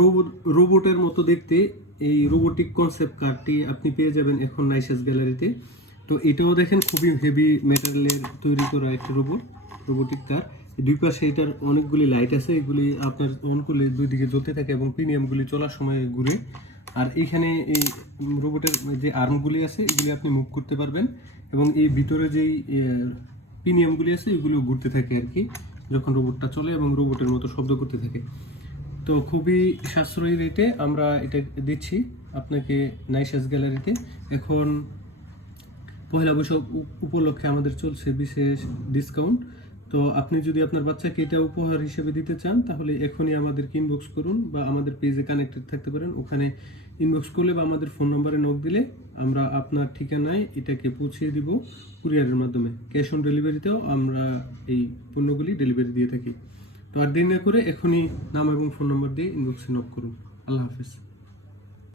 Robot রোবটের মতো দেখতে এই রোবোটিক কনসেপ্ট কারটি আপনি পেয়ে যাবেন এখন নাইসাস গ্যালারিতে। তো এটাও দেখেন খুবই হেভি মেটারিয়ালের তৈরি করা একটি রোবোটিক কার। দুই পাশে এটার অনেকগুলি লাইট আছে, এগুলি আপনার অন করলে দুই দিকে জ্বলতে থাকে এবং প্রিমিয়ামগুলি চলার সময় ঘুরে। আর এইখানে এই রোবটের যে আর্মগুলি আছে এগুলি আপনি মুভ করতে পারবেন এবং এই ভিতরে যেই প্রিমিয়ামগুলি আছে এগুলো ঘুরতে থাকে আর কি যখন রোবটটা চলে এবং রোবটের মতো শব্দ করতে থাকে। তো খুবই সাশ্রয়ী রেটে আমরা এটা দিচ্ছি আপনাকে নাইসাস গ্যালারিতে। এখন পয়লা বৈশাখ উপলক্ষে আমাদের চলছে বিশেষ ডিসকাউন্ট। তো আপনি যদি আপনার বাচ্চাকে এটা উপহার হিসেবে দিতে চান তাহলে এখনই আমাদেরকে ইনবক্স করুন বা আমাদের পেজে কানেক্টেড থাকতে পারেন। ওখানে ইনবক্স করলে বা আমাদের ফোন নম্বরে নক দিলে আমরা আপনার ঠিকানায় এটাকে পৌঁছিয়ে দিব কুরিয়ারের মাধ্যমে। ক্যাশ অন ডেলিভারিতেও আমরা এই পণ্যগুলি ডেলিভারি দিয়ে থাকি। তো আর দেরি না করে এখনই নাম এবং ফোন নম্বর দিয়ে ইনবক্সে নক করুন। আল্লাহ হাফেজ।